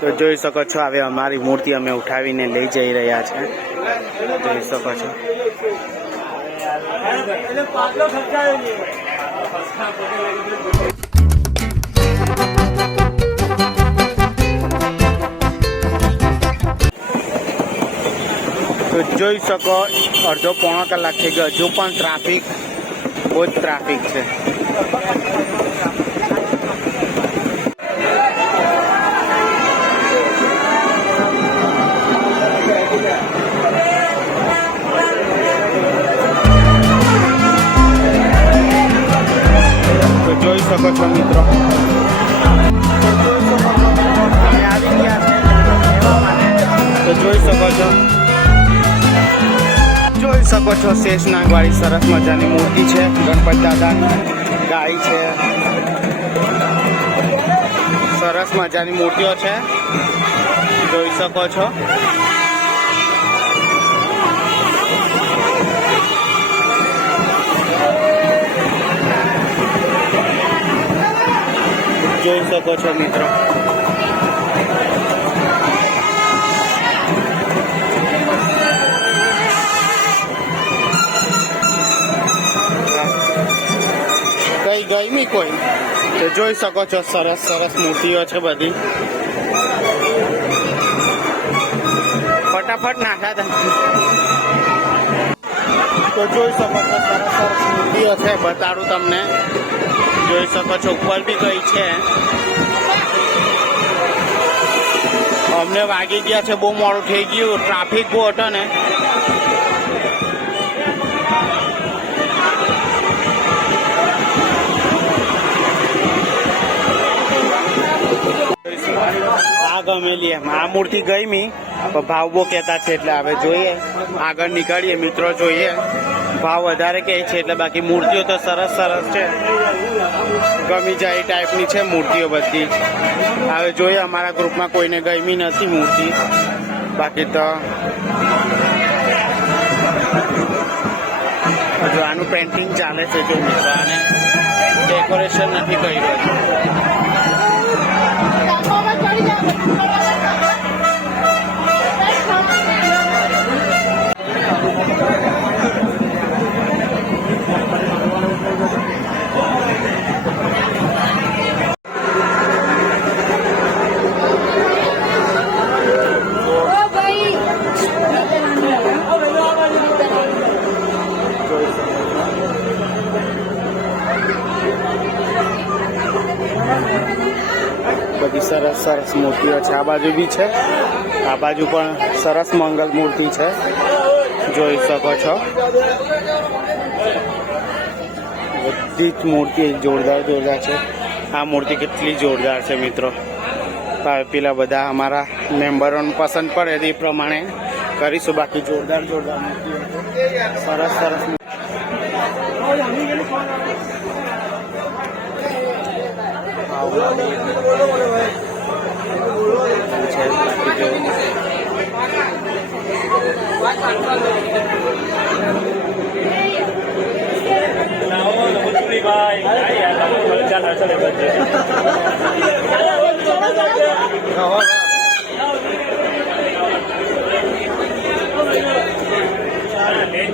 તો જોઈ શકો છો હવે અમારી મૂર્તિ અમે ઉઠાવીને લઈ જઈ રહ્યા છે. જોઈ શકો છો. તો જોઈ શકો, અડધો પોણો કલાક થઈ ગયો. હજુ પણ ટ્રાફિક બહુ જ ટ્રાફિક છે. શકો છો મિત્રો અમે આવી ગયા. તો જોઈ શકો છો. જોઈ શકો છો શેષનાગ વાળી સરસ મજાની મૂર્તિ છે. ગણપત દાદાની ગાય છે. સરસ મજાની મૂર્તિઓ છે. જોઈ શકો છો. શકો છો, મિત્રો. કઈ ગઈ કોઈ? તો જોઈ શકો છો, સરસ સરસ મૂર્તિઓ છે બધી. ફટાફટ નાખા તો જોઈ શકો છો, સરસ સરસ મૂર્તિઓ છે, બતાડું તમને. જોઈ શકો છો, ઉપર બી કઈ છે. અમને વાગી ગયા છે, બહુ મોડું થઈ ગયું ટ્રાફિક બહુ હતો ને. આ ગમેલી એમ. આ મૂર્તિ ગઈ મી ભાવ બહુ કહેતા છે, એટલે હવે જોઈએ. આગળ નીકળીએ, મિત્રો, જોઈએ. ભાવ વધારે કહે છે એટલે બાકી મૂર્તિઓ તો સરસ સરસ છે. ગમી જાય ટાઈપની છે મૂર્તિઓ બધી. હવે જોઈએ અમારા ગ્રુપમાં કોઈને ગમી નથી મૂર્તિ. બાકી તો હજુ આનું પેન્ટિંગ ચાલે છે જો મિત્રો ડેકોરેશન નથી કર્યું બધી સરસ સરસ મૂર્તિઓ છે. આ બાજુ બી છે. આ બાજુ પણ સરસ મંગલ મૂર્તિ છે. જોઈ શકો છો. બધી જ મૂર્તિ જોરદાર જોરદાર છે. આ મૂર્તિ કેટલી જોરદાર છે મિત્રો. પેલા બધા અમારા મેમ્બરોને પસંદ પડે એ પ્રમાણે કરીશું. બાકી જોરદાર જોરદાર મૂર્તિઓ સરસ સરસ છે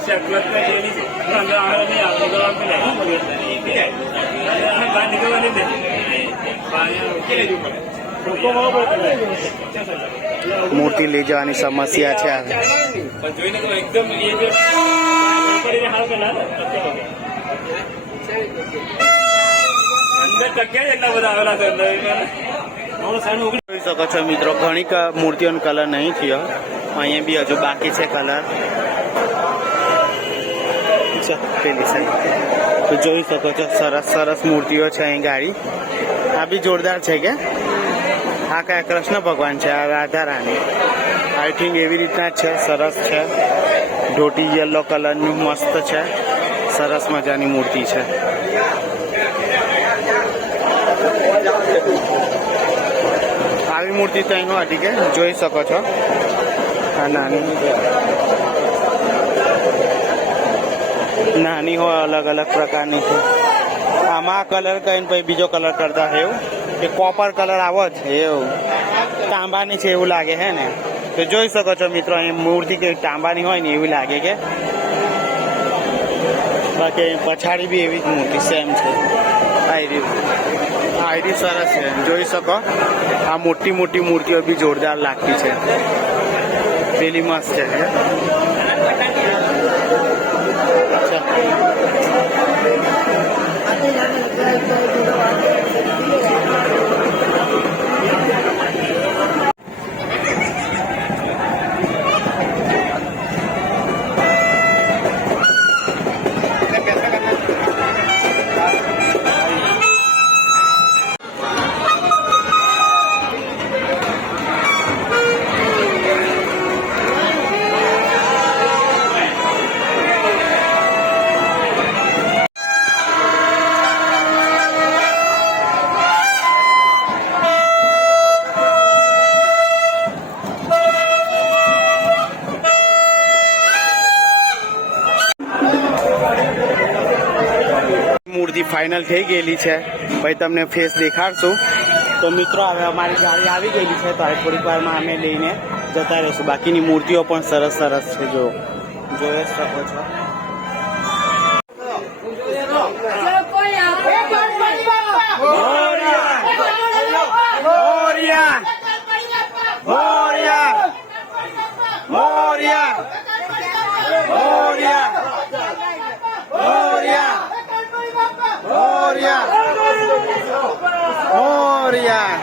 છે અંદર આગળ નહીં આવે તો આપણે બહાર નીકળવાની નહીં મૂર્તિ લઈ જવાની સમસ્યા છે જોઈને એકદમ એ જે હાલ કે ના જોઈ શકો મિત્રો ઘણી મૂર્તિઓનું મૂર્તિઓનો કલર નહીં થયો. અહીંયા બી હજુ બાકી છે કલર પેલી સાઈડ તો જોઈ શકો છો, સરસ સરસ મૂર્તિઓ છે અહીં ગાડી. આ બી જોરદાર છે કે? આ કયા કૃષ્ણ ભગવાન છે, આ રાધા રાણી. આઈ થિંક એવી રીતના છે, સરસ છે. ધોટી યલો કલરનું મસ્ત છે. સરસ મજાની મૂર્તિ છે. આવી મૂર્તિ તો અહીં હતી કે? જોઈ શકો છો. નાની. નાની હોય અલગ અલગ પ્રકારની છે. આમાં કલર કરીને પછી બીજો કલર કરતા છે એવું. કે કોપર કલર આવો જ એવું. તાંબાની છે એવું લાગે છે ને? તો જોઈ શકો છો મિત્રો, અહીં મૂર્તિ કે તાંબાની હોય ને એવી લાગે કે. બાકી પછાડી બી એવી જ મૂર્તિ સેમ છે. આઈરી આઈરી સરસ છે. જોઈ શકો, આ મોટી મોટી મૂર્તિઓ બી જોરદાર લાગતી છે. પેલી મસ્ત છે ફાઇનલ થઈ ગયેલી છે. ભાઈ તમને ફેસ દેખાડશું. તો મિત્રો હવે અમારી ગાડી આવી ગયેલી છે તો હવે થોડીક વારમાં અમે લઈને જતા રહીશું. બાકીની મૂર્તિઓ પણ સરસ સરસ છે જો. જોઈ જ શકો છો. મોરિયા મોરિયા મોરિયા મોરિયા મોરિયા મોરિયા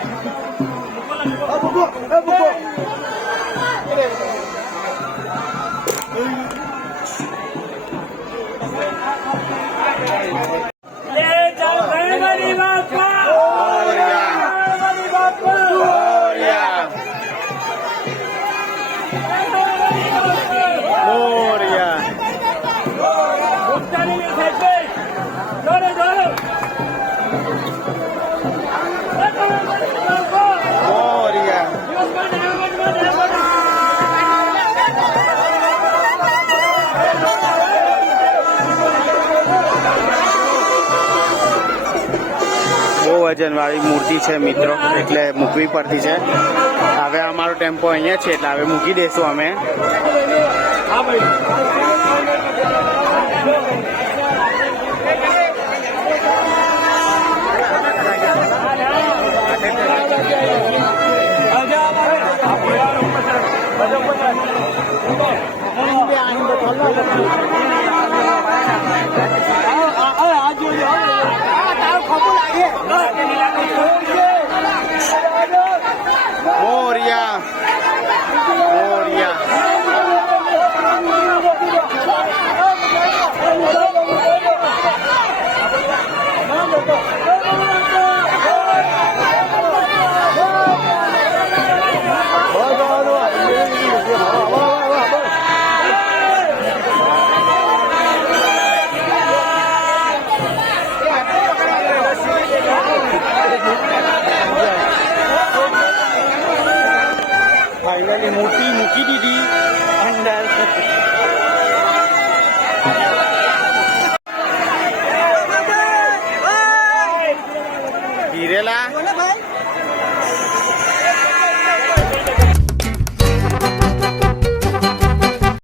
બહુ વજન વાળી મૂર્તિ છે મિત્રો, એટલે મૂકવી પડતી છે. હવે અમારો ટેમ્પો અહીંયા છે, એટલે હવે મૂકી દઈશું અમે. TDD and uh,